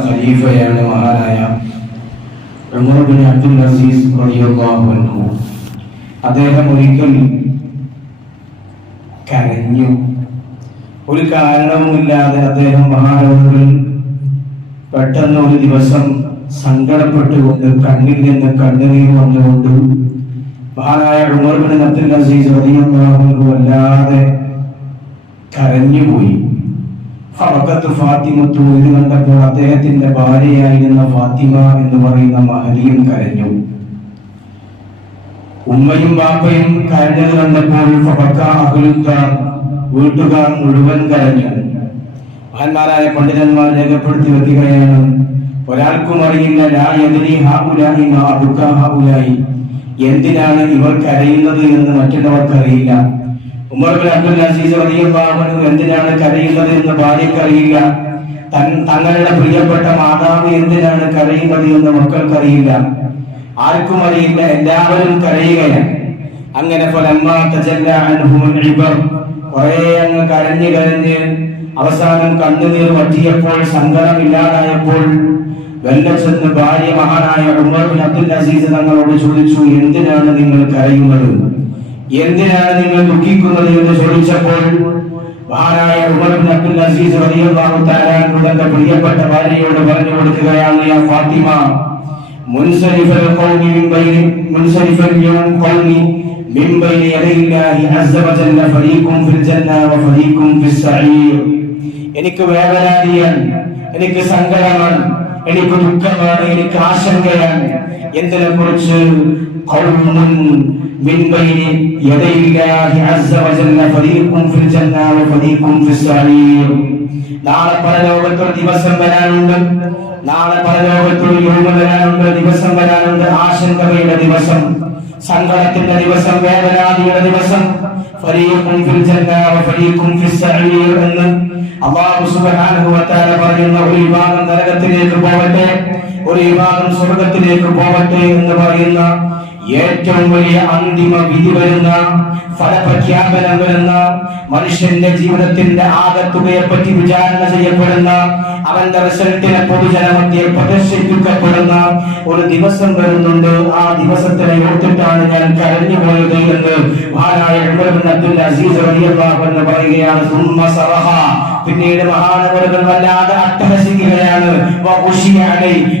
ഖലീഫയാണ് മഹാനായ ഉമർ അബ്ദുൽ അസീസ് റളിയല്ലാഹു അദ്ദേഹം ഒരിക്കൽ കരഞ്ഞു. ഒരു കാരണവുമില്ലാതെ അദ്ദേഹം മഹാനവറുകൾ പെട്ടെന്ന് ഒരു ദിവസം സങ്കടപ്പെട്ടുകൊണ്ട് കണ്ണിൽ നിന്ന് കണ്ണുനീർ വന്നുകൊണ്ട് മഹാനായ ഉമർബിൻ അബ്ദുൽ അസീസ് റളിയല്ലാഹു അൻഹു വല്ലാതെ കരഞ്ഞുപോയി. ഫറക്കത്ത് ഫാത്തിമത്തു ഇത് കണ്ടപ്പോൾ അദ്ദേഹത്തിന്റെ ഭാര്യയായിരുന്ന ഫാത്തിമ എന്ന് പറയുന്ന മഹലിയും കരഞ്ഞു. ഉമ്മയും ബാപ്പയും കരഞ്ഞത് കണ്ടപ്പോൾ അഹ്ലുക്കാർ വീട്ടുകാർ മുഴുവൻ കരഞ്ഞു. മഹന്മാരായ പണ്ഡിതന്മാർ രേഖപ്പെടുത്തി വെക്കുകയാണ് ഒരാൾക്കും അറിയില്ല എന്തിനാണ് ഇവർ കരയുന്നത് എന്ന് മറ്റുള്ളവർക്ക് അറിയില്ല. ഉമർ ബിൻ അബ്ദുൽ അസീസ് എന്തിനാണ് കരയുന്നത് എന്ന് തൻ തങ്ങളുടെ പ്രിയപ്പെട്ട മാതാവ് എന്തിനാണ് കരയുന്നത് എന്ന് മക്കൾക്കറിയില്ല. ആർക്കും അറിയില്ല എല്ലാവരും കരയുകയാണ്. അങ്ങനെ കുറെ അങ്ങ് കരഞ്ഞ് കരഞ്ഞ് അവസാനം കണ്ണുനീർ വറ്റിയപ്പോൾ സങ്കടമില്ലാതായപ്പോൾ വെല്ല ചെന്ന് ഭാര്യ മഹാനായ ഉമർ അബ്ദുൽ അസീസ് തങ്ങളോട് ചോദിച്ചു എന്തിനാണ് നിങ്ങൾ കരയുന്നത്? എന്തിനാണ് നിങ്ങൾ ദുഃഖിക്കുന്നത് എന്ന് ചോദിച്ചപ്പോൾ മഹാനായ ഉമർ ബിൻ അബ്ദുൽ അസീസ് റളിയല്ലാഹു തആല തന്റെ പ്രിയപ്പെട്ട ഭാര്യയോട് പറഞ്ഞു കൊടുക്കുകയാണ് യാ ഫാത്തിമ മുൻസരിഫൽ ഖൗമി മിൻ ബൈനി മുൻസരിഫൽ യൗം ഖൗമി മിൻ ബൈനി യദൈല്ലാഹി അസ്സ ഫരീഖും ഫിൽ ജന്ന വ ഫരീഖും എനിക്ക് വേവലാതിയാണ് എനിക്ക് സങ്കടമാണ്. എനിക്ക് ദുഃഖമാണ് എനിക്ക് ആശങ്കയാണ്. എന്തിനെ കുറിച്ച് നാളെ പരലോകത്തൊരു ദിവസം വരാനുണ്ട്. നാളെ പരലോകത്തൊരു യോഗം വരാനുണ്ട്. ദിവസം വരാനുണ്ട് ആശങ്കയുടെ ദിവസം. സങ്കടത്തിന്റെ ദിവസം വേദനാദിയുടെ ദിവസം. എന്ന് അല്ലാഹു സുബ്ഹാനഹു വ തആല പറയുന്ന ഒരു വിഭാഗം നരകത്തിലേക്ക് പോവട്ടെ ഒരു വിഭാഗം സ്വർഗത്തിലേക്ക് പോവട്ടെ എന്ന് പറയുന്ന ഏറ്റവും വലിയ അന്തിമ വിധി വരുന്ന ഫലപ്രഖ്യാപനം വരുന്ന മനുഷ്യന്റെ ജീവിതത്തിന്റെ ആകത്തുകയെ പറ്റി വിചാരണ ചെയ്യപ്പെടുന്ന അവന്റെ റിസൾട്ടിനെ പൊതുജനമധ്യെ പ്രദർശിപ്പിക്കപ്പെടുന്ന ഒരു ദിവസം വരുന്നുണ്ട്. ആ ദിവസത്തിനെ ഓർത്തിട്ടാണ് ഞാൻ കരഞ്ഞു പോയത് എന്ന് മഹാനായ അബ്ദുൽ പറയുകയാണ്. പിന്നീട് മഹാനവറുകൾ വല്ലാതെ അട്ടഹസിക്കുകയാണ്.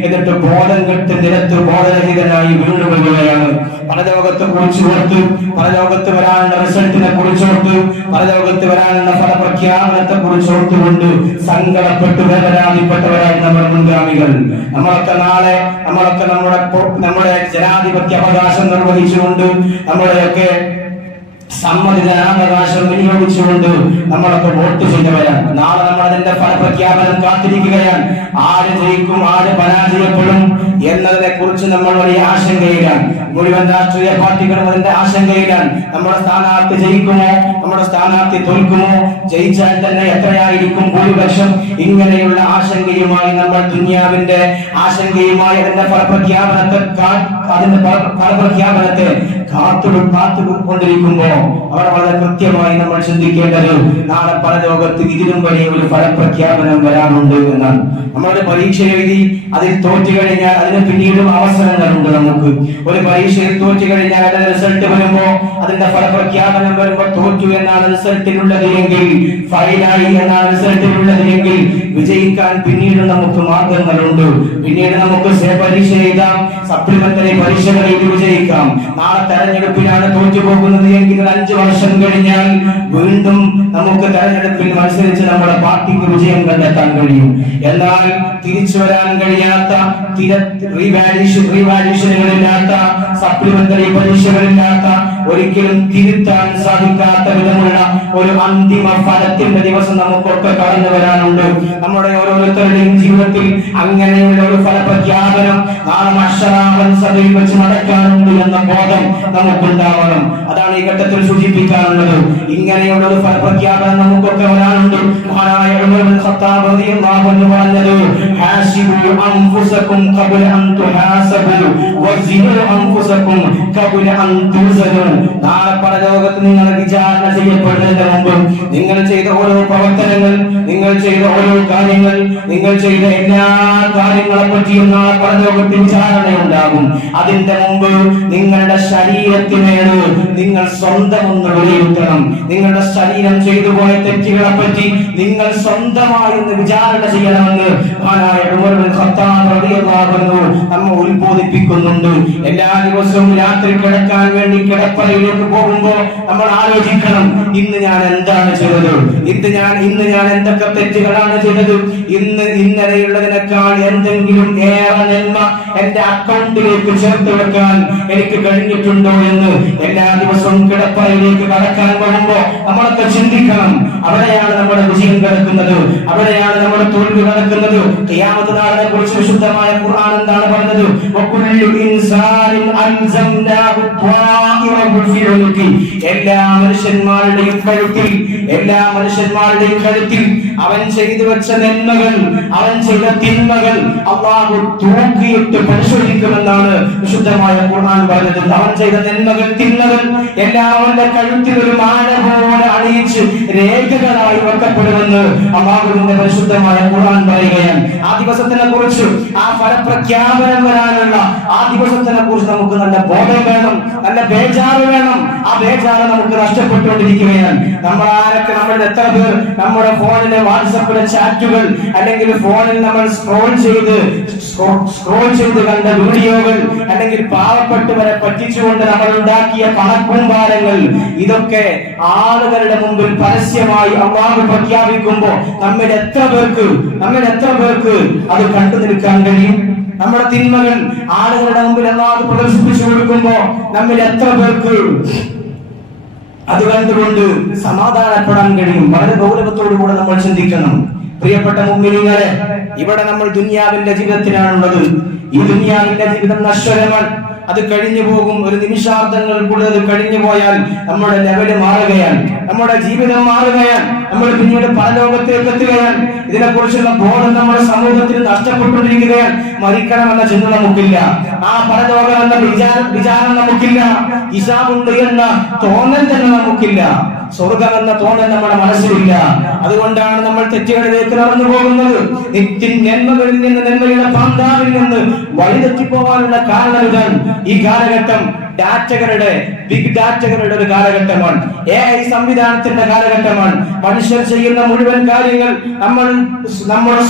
എന്നിട്ട് ബോധം കെട്ട് നിരത്ത് ബോധരഹിതനായി വീണു വീഴുകയാണ് പരലോകത്തെ കുറിച്ച് ഓർത്തു പരലോകത്ത് വരാനുള്ള റിസൾട്ടിനെ കുറിച്ച് ഓർത്തു പരലോകത്ത് വരാനുള്ള ഫലപ്രഖ്യാപനത്തെ കുറിച്ച് കൊടുത്തുകൊണ്ട് സങ്കടപ്പെട്ടു വേദനാതിപ്പെട്ടവരായി നമ്മുടെ മുൻഗാമികൾ നമ്മളൊക്കെ നാളെ നമ്മളൊക്കെ നമ്മുടെ നമ്മുടെ ജനാധിപത്യ അവകാശം നിർവഹിച്ചുകൊണ്ട് നമ്മുടെയൊക്കെ സമ്മതിദാനാവകാശം വിനിയോഗിച്ചുകൊണ്ട് നമ്മളൊക്കെ വോട്ട് ചെയ്തവരാണ്. നാളെ നമ്മൾ അതിന്റെ ഫലപ്രഖ്യാപനം കാത്തിരിക്കുകയാണ്. ആര് ജയിക്കും ആര് പരാജയപ്പെടും എന്നതിനെ കുറിച്ച് നമ്മൾ വലിയ ആശങ്കയിലാണ്. മുഴുവൻ രാഷ്ട്രീയ പാർട്ടികളും അതിന്റെ ആശങ്കയിലാണ്. നമ്മുടെ സ്ഥാനാർത്ഥി ജയിക്കുമോ? നമ്മുടെ സ്ഥാനാർത്ഥി തോൽക്കുമോ? ജയിച്ചാൽ തന്നെ എത്രയായിരിക്കും ഭൂരിപക്ഷം? ഇങ്ങനെയുള്ള ആശങ്കയുമായി നമ്മൾ ദുന്യാവിന്റെ ആശങ്കയുമായി അതിന്റെ ഫലപ്രഖ്യാപനത്തെ അതിന്റെ ഫല- ഫലപ്രഖ്യാപനത്തെ കാത്തു കാത്തുകൊണ്ടിരിക്കുമ്പോ അവിടെ വളരെ കൃത്യമായി നമ്മൾ ചിന്തിക്കേണ്ടത് നാളെ പല ലോകത്ത് ഇതിലും വലിയ ഒരു ഫലപ്രഖ്യാപനം വരാനുണ്ട് എന്നാണ് നമ്മളുടെ പരീക്ഷ എഴുതി അതിൽ തോറ്റു കഴിഞ്ഞാൽ അതിന് പിന്നീടും അവസരങ്ങളുണ്ട് നമുക്ക്. ഒരു പരീക്ഷയിൽ തോറ്റു കഴിഞ്ഞാൽ അതിന്റെ റിസൾട്ട് വരുമ്പോ അതിന്റെ ഫലപ്രഖ്യാപനം വരുമ്പോ തോറ്റു എന്നാണ് റിസൾട്ടിലുള്ളത് എങ്കിൽ ഫൈനായി എന്നാണ് റിസൾട്ടിലുള്ളത് എങ്കിൽ വിജയിക്കാൻ പിന്നീട് നമുക്ക് മാർഗങ്ങളുണ്ട്. പിന്നീട് നമുക്ക് പരീക്ഷ എഴുതാം. സപ്ലിമെന്ററി പരീക്ഷകൾ എഴുതി വിജയിക്കാം. നാളെ തെരഞ്ഞെടുപ്പിലാണ് തോറ്റു പോകുന്നത് എങ്കിൽ അഞ്ചു വർഷം കഴിഞ്ഞാൽ വീണ്ടും നമുക്ക് തെരഞ്ഞെടുപ്പിൽ മത്സരിച്ച് നമ്മുടെ പാർട്ടിക്ക് വിജയം കണ്ടെത്താൻ കഴിയും. എന്നാൽ തിരിച്ചു വരാൻ കഴിയാത്ത റീവാല്യൂഷനുകളില്ലാത്ത സപ്ലിമെന്ററി പരീക്ഷകളില്ലാത്ത ഒരിക്കലും തിരുത്താൻ സാധിക്കാത്ത വിധമുള്ള ഒരു അന്തിമ ഫലത്തിന്റെ ദിവസം നമുക്കൊക്കെ കടന്നു വരാനുണ്ട്. നമ്മുടെ ഓരോരുത്തരുടെയും ജീവിതത്തിൽ അങ്ങനെയുള്ള ഒരു ഫലപ്രഖ്യാപനം നാളെ അക്ഷരാവൻ സഭയിൽ വെച്ച് നടക്കാനുണ്ട് എന്ന ബോധം നമുക്കുണ്ടാവണം. അതാണ് ഈ ഘട്ടത്തിൽ സൂചിപ്പിക്കാനുള്ളത്. ഇങ്ങനെയുള്ള ഒരു ഫലപ്രഖ്യാപനം നമുക്കൊക്കെ വരാനുണ്ട്. മഹാനായ പറഞ്ഞത് അൻ അൻ നാളെ പരലോകത്ത് നിങ്ങൾ വിചാരണ ചെയ്യപ്പെടുന്നതിന് മുമ്പ് നിങ്ങൾ ചെയ്ത ഓരോ പ്രവർത്തനങ്ങൾ നിങ്ങൾ ചെയ്ത ഓരോ കാര്യങ്ങൾ നിങ്ങൾ ചെയ്ത എല്ലാ കാര്യങ്ങളെ പറ്റിയും നാളെ പരലോകത്ത് വിചാരണയുണ്ടാകും. അതിന്റെ മുമ്പ് നിങ്ങളുടെ ശരീരത്തിനേട് നിങ്ങൾ സ്വന്തം ഒന്ന് വിലയിരുത്തണം. നിങ്ങളുടെ ശരീരം ചെയ്തു പോയ തെറ്റുകളെ പറ്റി നിങ്ങൾ സ്വന്തമായി ഒന്ന് വിചാരണ ചെയ്യണമെന്ന് ഉത്ബോധിപ്പിക്കുന്നുണ്ട്. എല്ലാ ദിവസവും രാത്രി കിടക്കാൻ വേണ്ടി കിടപ്പറയിലേക്ക് പോകുമ്പോൾ നമ്മൾ ആലോചിക്കണം ഇന്ന് ഞാൻ എന്താണ് ചെയ്തത്? ഇന്ന് ഞാൻ ഇന്ന് ഞാൻ എന്തൊക്കെ തെറ്റുകളാണ് ചെയ്തത്? ഇന്ന് ഇന്നലെയുള്ളതിനേക്കാൾ എന്തെങ്കിലും ഏറെ നന്മ എന്റെ അക്കൗണ്ടിലേക്ക് ചേർത്ത് വെക്കാൻ എനിക്ക് കഴിഞ്ഞിട്ടുണ്ടോ എന്ന് എല്ലാ ദിവസവും കിടപ്പറയിലേക്ക് കടക്കാൻ പോകുമ്പോ നമ്മളൊക്കെ ചിന്തിക്കണം. അവിടെയാണ് നമ്മുടെ വിജയം കിടക്കുന്നത്. അവിടെയാണ് നമ്മുടെ തോൽവി കിടക്കുന്നത് ഖിയാമത്ത് നാളിനെ കുറിച്ച് വിശുദ്ധമായ ഖുർആൻ എന്താണ് പറഞ്ഞത്? എല്ലാ മനുഷ്യന്മാരുടെയും കഴുത്തിൽ എല്ലാ മനുഷ്യന്മാരുടെയും കഴുത്തിൽ അവൻ ചെയ്തു വെച്ച നന്മകൾ അവൻ ചെയ്ത തിന്മകൾ അള്ളാഹു തൂക്കിയിട്ട് പരിശോധിക്കുമെന്നാണ് വിശുദ്ധമായ ഖുർആൻ പറഞ്ഞത്. അവൻ ചെയ്ത നന്മകൾ തിന്മകൾ എല്ലാവരുടെ കഴുത്തിൽ ഒരു മാല പോലെ അണിയിച്ച് രേഖകളായി വെക്കപ്പെടുമെന്ന് അള്ളാഹുവിന്റെ പരിശുദ്ധമായ ഖുർആൻ പറയുകയാണ്. ആ ദിവസത്തിനെ കുറിച്ച് ആ ഫലപ്രഖ്യാപനം വരാനുള്ള ആ ദിവസത്തിനെ കുറിച്ച് നമുക്ക് നല്ല ബോധം വേണം നല്ല ബേജാറ് വേണം. ആ ബേജാറ് നമുക്ക് നഷ്ടപ്പെട്ടുകൊണ്ടിരിക്കുകയാണ്. നമ്മൾ ആരൊക്കെ നമ്മളുടെ എത്ര പേർ നമ്മുടെ ഫോണിലെ വാട്സപ്പിലെ ചാറ്റുകൾ അല്ലെങ്കിൽ ഫോണിൽ നമ്മൾ സ്ക്രോൾ ചെയ്ത് സ്ക്രോൾ ചെയ്ത് കണ്ട വീഡിയോകൾ അല്ലെങ്കിൽ പാവപ്പെട്ടവരെ പറ്റിച്ചുകൊണ്ട് നമ്മൾ ഉണ്ടാക്കിയ പണക്കൂമ്പാരങ്ങൾ ഇതൊക്കെ ആളുകളുടെ മുമ്പിൽ പരസ്യമായി അള്ളാഹു പ്രഖ്യാപിക്കുമ്പോ നമ്മിൽ എത്ര പേർക്ക് നമ്മിൽ എത്ര പേർക്ക് അത് കണ്ടു നിൽക്കാൻ കഴിയും? നമ്മുടെ തിന്മകൾ ആളുകളുടെ മുമ്പിൽ അള്ളാഹു പ്രദർശിപ്പിച്ചു കൊടുക്കുമ്പോ നമ്മിൽ എത്ര പേർക്ക് അത് കണ്ടുകൊണ്ട് സമാധാനപ്പെടാൻ കഴിയും? വളരെ ഗൗരവത്തോടു കൂടെ നമ്മൾ ചിന്തിക്കണം. പ്രിയപ്പെട്ട മുമ്പിനിങ്ങളെ ഇവിടെ നമ്മൾ ദുനിയാവിന്റെ ജീവിതത്തിലാണുള്ളത്. ഈ ദുനിയാവിന്റെ ജീവിതം നശ്വരമാണ്. അത് കഴിഞ്ഞു പോകും. ഒരു നിമിഷാർത്ഥങ്ങൾ കൂടുതൽ കഴിഞ്ഞു പോയാൽ നമ്മുടെ ലെവൽ മാറുകയാണ്. നമ്മുടെ ജീവിതം മാറുകയാണ്. നമ്മൾ പിന്നീട് പരലോകത്തേക്ക് എത്തുകയാണ്. ഇതിനെ കുറിച്ചുള്ള ബോധം നമ്മുടെ സമൂഹത്തിൽ നഷ്ടപ്പെട്ടുകൊണ്ടിരിക്കുകയാണ്. മരിക്കണമെന്ന ചിന്ത നമുക്കില്ല. ആ പരലോകം എന്ന വിചാരം നമുക്കില്ല. ഹിസാബുണ്ട് എന്ന തോന്നൽ തന്നെ നമുക്കില്ല. സ്വർഗം എന്ന തോന്നൽ നമ്മുടെ മനസ്സിലില്ല. അതുകൊണ്ടാണ് നമ്മൾ തെറ്റുകളിലേക്ക് നടന്നു പോകുന്നത്. നന്മകളിൽ നിന്ന് നന്മയുടെ പാന്താവിൽ നിന്ന് വഴിതെറ്റി പോകാനുള്ള കാരണം ഈ കാലഘട്ടം ഡാറ്റകളുടെ ബിഗ് ഡാറ്റകളുടെ ഒരു കാലഘട്ടമാണ്. എ ഐ സംവിധാനത്തിന്റെ കാലഘട്ടമാണ്. മനുഷ്യർ ചെയ്യുന്ന മുഴുവൻ കാര്യങ്ങൾ നമ്മൾ നമ്മുടെ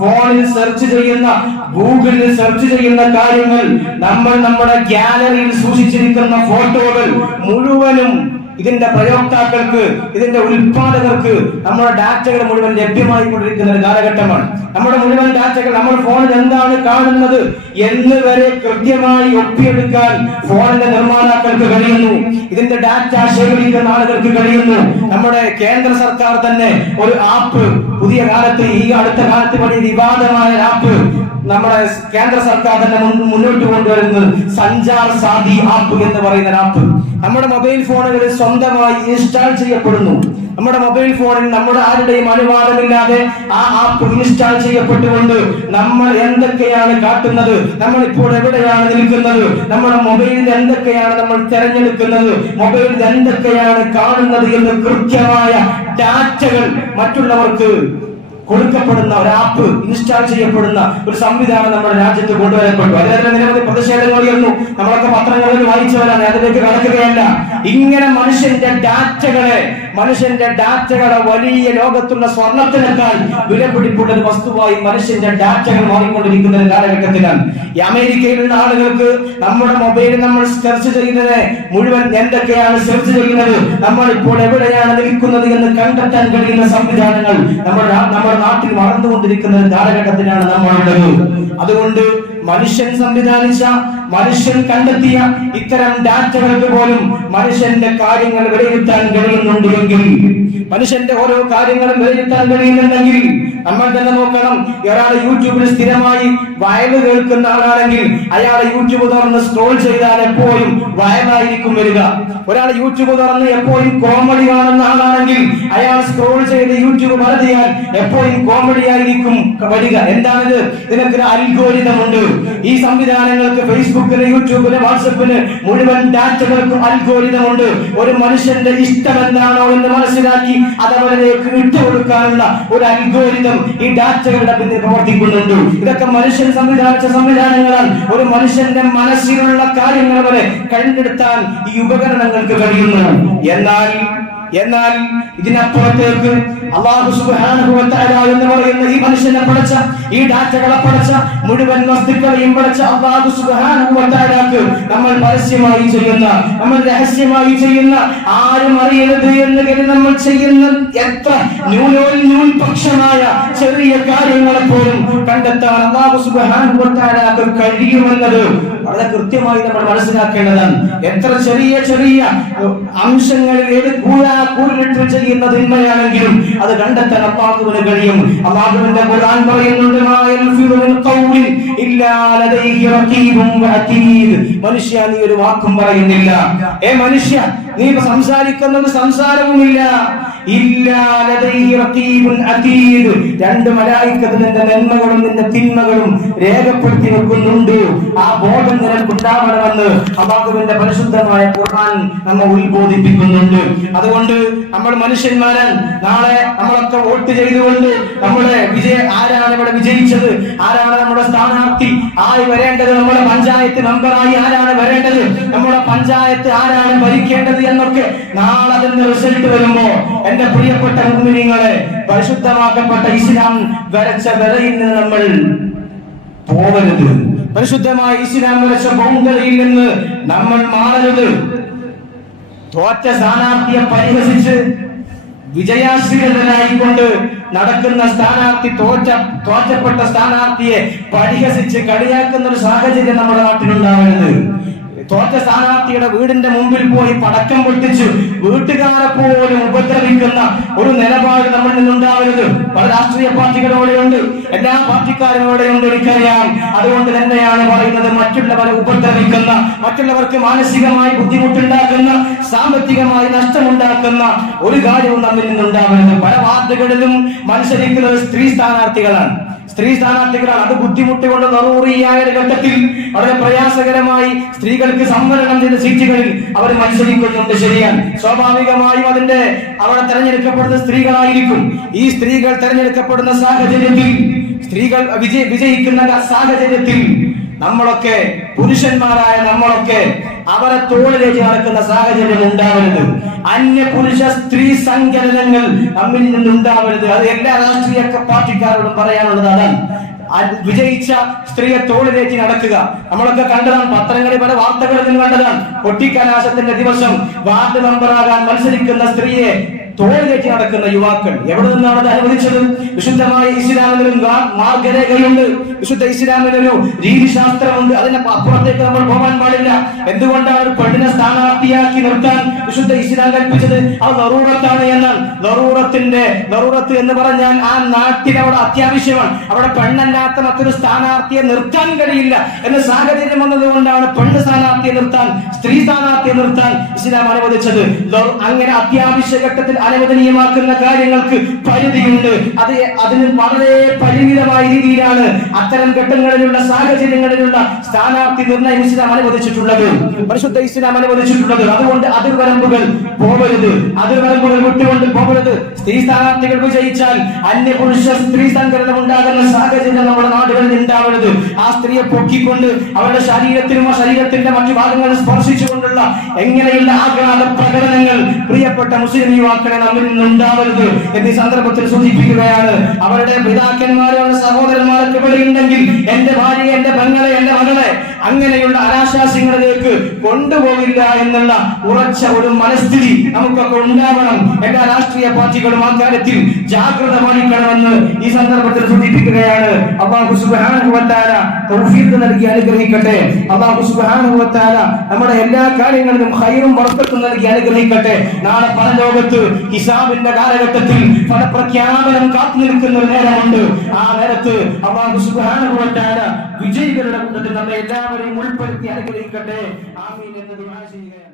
ഫോണിൽ സെർച്ച് ചെയ്യുന്ന ഗൂഗിളിൽ സെർച്ച് ചെയ്യുന്ന കാര്യങ്ങൾ നമ്മൾ നമ്മുടെ ഗാലറിയിൽ സൂക്ഷിച്ചിരിക്കുന്ന ഫോട്ടോകൾ മുഴുവനും ഇതിന്റെ പ്രയോക്താക്കൾക്ക് ഇതിന്റെ ഉൽപാദകർക്ക് നമ്മുടെ ഡാറ്റകൾ മുഴുവൻ ലഭ്യമായി കൊണ്ടിരിക്കുന്ന ഒരു കാലഘട്ടമാണ്. നമ്മുടെ മുഴുവൻ ഡാറ്റകൾ നമ്മൾ ഫോണിൽ എന്താണ് കാണുന്നത് എന്ന് വരെ കൃത്യമായി ഒപ്പിയെടുക്കാൻ ഫോണിന്റെ നിർമ്മാതാക്കൾക്ക് കഴിയുന്നു. ഇതിന്റെ ഡാറ്റ ശേഖരിക്കുന്ന ആളുകൾക്ക് കഴിയുന്നു. നമ്മുടെ കേന്ദ്ര സർക്കാർ തന്നെ ഒരു ആപ്പ് പുതിയ കാലത്ത് ഈ അടുത്ത കാലത്ത് വലിയ വിവാദമായ ആപ്പ് നമ്മുടെ കേന്ദ്ര സർക്കാർ തന്നെ മുന്നോട്ട് കൊണ്ടുവരുന്നത് സഞ്ചാർ സാധി ആപ്പ് എന്ന് പറയുന്ന ആപ്പ് നമ്മുടെ മൊബൈൽ ഫോണുകളിൽ സ്വന്തമായി ഇൻസ്റ്റാൾ ചെയ്യപ്പെടുന്നു. നമ്മുടെ മൊബൈൽ ഫോണിൽ നമ്മുടെ ആരുടെയും അനുവാദമില്ലാതെ ആ ആപ്പ് ഇൻസ്റ്റാൾ ചെയ്യപ്പെട്ടുകൊണ്ട് നമ്മൾ എന്തൊക്കെയാണ് കാട്ടുന്നത്? നമ്മൾ ഇപ്പോൾ എവിടെയാണ് നിൽക്കുന്നത്? നമ്മുടെ മൊബൈലിൽ എന്തൊക്കെയാണ് നമ്മൾ തിരഞ്ഞെടുക്കുന്നത്? മൊബൈലിൽ എന്തൊക്കെയാണ് കാണുന്നത് എന്ന് കൃത്യമായ ഡാറ്റകൾ മറ്റുള്ളവർക്ക് കൊടുക്കപ്പെടുന്ന ഒരു ആപ്പ് ഇൻസ്റ്റാൾ ചെയ്യപ്പെടുന്ന ഒരു സംവിധാനം നമ്മുടെ രാജ്യത്ത് കൊണ്ടുവരപ്പെട്ടു. അതിനെതിരെ നിരവധി പ്രതിഷേധങ്ങൾ ഉയർന്നു. നമ്മളൊക്കെ പത്രങ്ങളിൽ വായിച്ചവരാണ്. അതിലേക്ക് കടക്കുകയല്ല. ഇങ്ങനെ മനുഷ്യന്റെ ഡാറ്റകളെ മനുഷ്യന്റെ ഡാറ്റകളെ വലിയ ലോകത്തുള്ള സ്വർണത്തിനേക്കാൾ വിലപിടിപ്പുള്ള ഒരു വസ്തുവായി മനുഷ്യന്റെ ഡാറ്റകൾ മാറിക്കൊണ്ടിരിക്കുന്ന ഒരു കാലഘട്ടത്തിലാണ്. ഈ അമേരിക്കയിലുള്ള ആളുകൾക്ക് നമ്മുടെ മൊബൈൽ നമ്മൾ സെർച്ച് ചെയ്യുന്നത് മുഴുവൻ എന്തൊക്കെയാണ് സെർച്ച് ചെയ്യുന്നത്? നമ്മൾ ഇപ്പോൾ എവിടെയാണ് നിൽക്കുന്നത് എന്ന് കണ്ടെത്താൻ കഴിയുന്ന സംവിധാനങ്ങൾ നമ്മുടെ നമ്മുടെ നാട്ടിൽ വളർന്നുകൊണ്ടിരിക്കുന്ന ഒരു കാലഘട്ടത്തിലാണ് നമ്മളുള്ളത്. അതുകൊണ്ട് മനുഷ്യൻ സംവിധാനിച്ച മനുഷ്യൻ കണ്ടെത്തിയ ഇത്തരം ഡാറ്റകൾക്ക് പോലും മനുഷ്യന്റെ കാര്യങ്ങൾ വിലയിരുത്താൻ കഴിയുന്നുണ്ട് എങ്കിൽ മനുഷ്യന്റെ ഓരോ കാര്യങ്ങളും വിലയിരുത്താൻ കഴിയുന്നുണ്ടെങ്കിൽ നമ്മൾ തന്നെ നോക്കണം. ഒരാൾ യൂട്യൂബിൽ സ്ഥിരമായി വയൽ കേൾക്കുന്ന ആളാണെങ്കിൽ അയാൾ യൂട്യൂബ് തുറന്ന് സ്ക്രോൾ ചെയ്താൽ എപ്പോഴും വയലായിരിക്കും വരിക. ഒരാൾ യൂട്യൂബ് തുറന്ന് എപ്പോഴും കോമഡി കാണുന്ന ആളാണെങ്കിൽ അയാൾ സ്ക്രോൾ ചെയ്ത് യൂട്യൂബ് മറതിയാൽ എപ്പോഴും കോമഡി ആയിരിക്കും വരിക. എന്താണിത്? ഇതിനൊക്കെ അൽഗോരിതം ഉണ്ട്. ഈ സംവിധാനങ്ങൾക്ക് ഫേസ്ബുക്കിന് യൂട്യൂബിന് വാട്സപ്പിന് മുഴുവൻ ഡാറ്റകൾക്കും അൽഗോരിതം ഉണ്ട്. ഒരു മനുഷ്യന്റെ ഇഷ്ടം എന്താണോ എന്ന് മനസ്സിലാക്കി അത് അവരിലേക്ക് വിട്ടുകൊടുക്കാനുള്ള ഒരു അൽഗോരിതം ഈ ഡാറ്റകളുടെ പിന്നിൽ പ്രവർത്തിക്കുന്നുണ്ട്. ഇതൊക്കെ മനുഷ്യൻ സംവിധാനിച്ച സംവിധാനങ്ങളാൽ ഒരു മനുഷ്യന്റെ മനസ്സിലുള്ള കാര്യങ്ങൾ വരെ കണ്ടെടുത്താൻ ഈ ഉപകരണങ്ങൾക്ക് കഴിയുന്നു. എന്നാൽ എന്നാൽ ഇതിനപ്പുറത്തേക്ക് അള്ളാഹു തആല എന്ന് പറയുന്ന ഈ മനുഷ്യനെ പടച്ച ഈ ഡാറ്റകളെ പടച്ച മുഴുവൻ വസ്തുക്കളെയും പടച്ച അള്ളാഹു തആലക്ക് നമ്മൾ പരസ്യമായി ചെയ്യുന്ന നമ്മൾ രഹസ്യമായി ചെയ്യുന്ന ആരും അറിയരുത് എന്ന് കരുതി നമ്മൾ ചെയ്യുന്ന എത്ര ന്യൂനോന്യൂൻപക്ഷമായ ചെറിയ കാര്യങ്ങളെ പോലും കണ്ടെത്താൻ അള്ളാഹു തആലക്ക് കഴിയുമെന്നത് വളരെ കൃത്യമായി നമ്മൾ മനസ്സിലാക്കേണ്ടതാണ്. എത്ര ചെറിയ ചെറിയ അംശങ്ങളിൽ ഏത് കൂടാ കൂടിട്ട് ചെയ്യുന്ന തിന്മയാണെങ്കിലും അത് കണ്ടെത്താൻ അള്ളാഹുവിന് കഴിയും. അള്ളാഹുവിന്റെ ഖുർആൻ പറയുന്നുണ്ട് മനുഷ്യ നീ ഒരു വാക്കും പറയുന്നില്ല. ഏ മനുഷ്യ നീ സംസാരിക്കുന്നത് സംസാരവുമില്ല. രണ്ട് മലായിക്കത്ത് നിന്റെ നന്മകളും നിന്റെ തിന്മകളും രേഖപ്പെടുത്തി വെക്കുന്നുണ്ട്. ആ ബോധം നിനക്കുണ്ടാവണമെന്ന് അള്ളാഹുവിന്റെ പരിശുദ്ധമായ ഖുർആൻ നമ്മെ ഉത്ബോധിപ്പിക്കുന്നുണ്ട്. അതുകൊണ്ട് നമ്മൾ മനുഷ്യന്മാരൻ നാളെ നമ്മളൊക്കെ വോട്ട് ചെയ്തുകൊണ്ട് നമ്മുടെ വിജയ ആരാണ് ഇവിടെ വിജയിച്ചത്? ആരാണ് നമ്മുടെ സ്ഥാനാർത്ഥി? ആയി വരേണ്ടത്? നമ്മുടെ പഞ്ചായത്ത് മെമ്പറായി ആരാണ് വരേണ്ടത്? നമ്മുടെ പഞ്ചായത്ത് ആരാണ് ഭരിക്കേണ്ടത്? എന്നൊക്കെ നാളെ അതിന്റെ റിസൾട്ട് വരുമ്പോ എന്റെ പ്രിയപ്പെട്ട മുസ്ലിങ്ങളെ പരിശുദ്ധമാക്കപ്പെട്ട ഇസ്ലാം വരച്ച വിലയിൽ നിന്ന് നമ്മൾ പോകരുത് പരിശുദ്ധമായ ഇസ്ലാം വരച്ച ബൗണ്ടറിയിൽ നിന്ന് നമ്മൾ മാറരുത്. തോറ്റ സ്ഥാനാർത്ഥിയെ പരിഹസിച്ച് വിജയാശ്രീലനായിക്കൊണ്ട് നടക്കുന്ന സ്ഥാനാർത്ഥി തോറ്റ തോറ്റപ്പെട്ട സ്ഥാനാർത്ഥിയെ പരിഹസിച്ച് കളിയാക്കുന്ന ഒരു സാഹചര്യം നമ്മുടെ നാട്ടിലുണ്ടാവരുത്. തോറ്റ സ്ഥാനാർത്ഥിയുടെ വീടിന്റെ മുമ്പിൽ പോയി പടക്കം പൊട്ടിച്ചു. വീട്ടുകാരെ പോലും ഉപദ്രവിക്കുന്ന ഒരു നിലപാട് നമ്മളിൽ നിന്നുണ്ടാവരുത്. പല രാഷ്ട്രീയ പാർട്ടികളോടെയുണ്ട്. എല്ലാ പാർട്ടിക്കാരോടെയുണ്ട് എനിക്കറിയാം. അതുകൊണ്ട് തന്നെയാണ് പറയുന്നത് മറ്റുള്ളവരെ ഉപദ്രവിക്കുന്ന മറ്റുള്ളവർക്ക് മാനസികമായി ബുദ്ധിമുട്ടുണ്ടാക്കുന്ന സാമ്പത്തികമായി നഷ്ടമുണ്ടാക്കുന്ന ഒരു കാര്യവും നമ്മിൽ നിന്നുണ്ടാവരുത്. പല വാർഡുകളിലും മത്സരിക്കുന്നത് സ്ത്രീ സ്ഥാനാർത്ഥികളാണ്. സ്ത്രീ സ്ഥാനാർത്ഥികളാണ് അത് ബുദ്ധിമുട്ടുകൊണ്ട് നറൂറിയായ ഒരു ഘട്ടത്തിൽ വളരെ പ്രയാസകരമായി സ്ത്രീകൾക്ക് സംവരണം ചെയ്ത സീറ്റുകളിൽ അവർ മത്സരിക്കുന്നുണ്ട് ശരിയാണ് സ്വാഭാവികമായും അതിന്റെ അവിടെ തെരഞ്ഞെടുക്കപ്പെടുന്ന സ്ത്രീകളായിരിക്കും. ഈ സ്ത്രീകൾ തെരഞ്ഞെടുക്കപ്പെടുന്ന സാഹചര്യത്തിൽ സ്ത്രീകൾ വിജയ വിജയിക്കുന്ന സാഹചര്യത്തിൽ നമ്മളൊക്കെ പുരുഷന്മാരായ നമ്മളൊക്കെ അവരെ തോളിലേക്ക് നടക്കുന്ന സാഹചര്യം ഉണ്ടാവരുത്. അന്യ പുരുഷ സ്ത്രീ സങ്കലനങ്ങൾ നമ്മിൽ നിന്നുണ്ടാവരുത്. അത് എല്ലാ രാഷ്ട്രീയ പാർട്ടിക്കാരോടും പറയാനുള്ളത് അതാണ് അത് വിജയിച്ച സ്ത്രീയെ തോളിലേക്ക് നടക്കുക. നമ്മളൊക്കെ കണ്ടതാണ് പത്രങ്ങളിൽ പല വാർത്തകളിൽ നിന്ന് കണ്ടതാണ്. കൊട്ടിക്കലാശത്തിന്റെ ദിവസം വാർഡ് മെമ്പറാകാൻ മത്സരിക്കുന്ന സ്ത്രീയെ തോളിലേക്ക് നടക്കുന്ന യുവാക്കൾ എവിടെ നിന്നാണ് അത് അനുവദിച്ചത്? വിശുദ്ധമായ ഇസ്ലാമിനും മാർഗരേഖയുണ്ട് വിശുദ്ധ ഇസ്ലാമിനൊരു രീതിശാസ്ത്രമുണ്ട്. അതിനെ അപ്പുറത്തേക്ക് നമ്മൾ പോകാൻ പാടില്ല. എന്തുകൊണ്ടാണ് ഒരു പെണ്ണിനെ സ്ഥാനാർത്ഥിയാക്കി നിർത്താൻ വിശുദ്ധ ഇസ്ലാം കൽപ്പിച്ചത്? അത് നറൂറത്താണ് എന്നാൽ നറൂറത്തിന്റെ നറൂറത്ത് എന്ന് പറഞ്ഞാൽ ആ നാട്ടിൽ അവിടെ അത്യാവശ്യമാണ്. അവിടെ പെണ്ണല്ലാത്ത മറ്റൊരു സ്ഥാനാർത്ഥിയെ നിർത്താൻ കഴിയില്ല എന്ന സാഹചര്യം വന്നതുകൊണ്ടാണ് പെണ്ണ് സ്ഥാനാർത്ഥിയെ നിർത്താൻ സ്ത്രീ സ്ഥാനാർത്ഥിയെ നിർത്താൻ ഇസ്ലാം അനുവദിച്ചത്. അങ്ങനെ അത്യാവശ്യ ഘട്ടത്തിൽ അനുവദനീയമാക്കുന്ന കാര്യങ്ങൾക്ക് പരിധിയുണ്ട്. അത് അതിന് വളരെ പരിമിതമായ രീതിയിലാണ് അത്തരം ഘട്ടങ്ങളിലുള്ള സാഹചര്യങ്ങളിലുള്ള സ്ഥാനാർത്ഥി നിർണയം ഇസ്ലാം അനുവദിച്ചിട്ടുള്ളത്. പരിശുദ്ധ ഇസ്ലാം അനുവദിച്ചിട്ടുള്ളത്. അതുകൊണ്ട് അതിർവരമ്പുകൾ പോകരുത്. അതിർവരമ്പുകൾ വിട്ടുകൊണ്ട് പോകരുത്. സ്ത്രീ സ്ഥാനാർത്ഥികൾ വിജയിച്ചാൽ അന്യ പുരുഷ സ്ത്രീ സംഘടന ഉണ്ടാകുന്ന സാഹചര്യം നമ്മുടെ നാടുകളിൽ ഉണ്ടാവരുത്. ആ സ്ത്രീയെ പൊക്കിക്കൊണ്ട് അവരുടെ ശരീരത്തിനും ആ ശരീരത്തിന്റെ മറ്റു ഭാഗങ്ങളും സ്പർശിച്ചുകൊണ്ടുള്ള എങ്ങനെയുള്ള ആഘാത പ്രകടനങ്ങൾ പ്രിയപ്പെട്ട മുസ്ലിം യുവാക്കളെ നമ്മിൽ നിന്നുണ്ടാവരുത് ഈ സന്ദർഭത്തിൽ സൂചിപ്പിക്കുകയാണ്. അവരുടെ പിതാക്കന്മാരെ അവരുടെ സഹോദരന്മാരൊക്കെ ഇവിടെ ഉണ്ടെങ്കിൽ എന്റെ ഭാര്യ എന്റെ പെങ്ങളെ എന്റെ മകളെ അങ്ങനെയുള്ള അനാശാസ്യങ്ങളിലേക്ക് കൊണ്ടുപോകില്ല എന്നുള്ള ഉറച്ച ഒരു മനസ്ഥിതി നമുക്കൊക്കെ ഉണ്ടാവണം. എല്ലാ രാഷ്ട്രീയ പാർട്ടികളും അക്കാര്യത്തിൽ ജാഗ്രത പാലിക്കണമെന്ന് ഈ സന്ദർഭത്തിൽ സൂചിപ്പിക്കുകയാണ് അള്ളാഹു വ തൗഫീഖ് നൽകി അനുഗ്രഹിക്കട്ടെ. അള്ളാഹു തആല നമ്മുടെ എല്ലാ കാര്യങ്ങളിലും ഹൈറും വർത്തത്തും നൽകി അനുഗ്രഹിക്കട്ടെ. നാളെ പരലോകത്ത് ഹിസാബിന്റെ കാലഘട്ടത്തിൽ ഫലപ്രഖ്യാപനം കാത്തു നിൽക്കുന്ന ഒരു നേരമുണ്ട്. ആ നേരത്ത് അള്ളാഹു തആല വിജയികളുടെ കൂട്ടത്തിൽ നമ്മെ എല്ലാവരെയും ഉൾപ്പെടുത്തി അനുഗ്രഹിക്കട്ടെ. ആമീൻ എന്ന് ദുആ ചെയ്യുകയാണ്.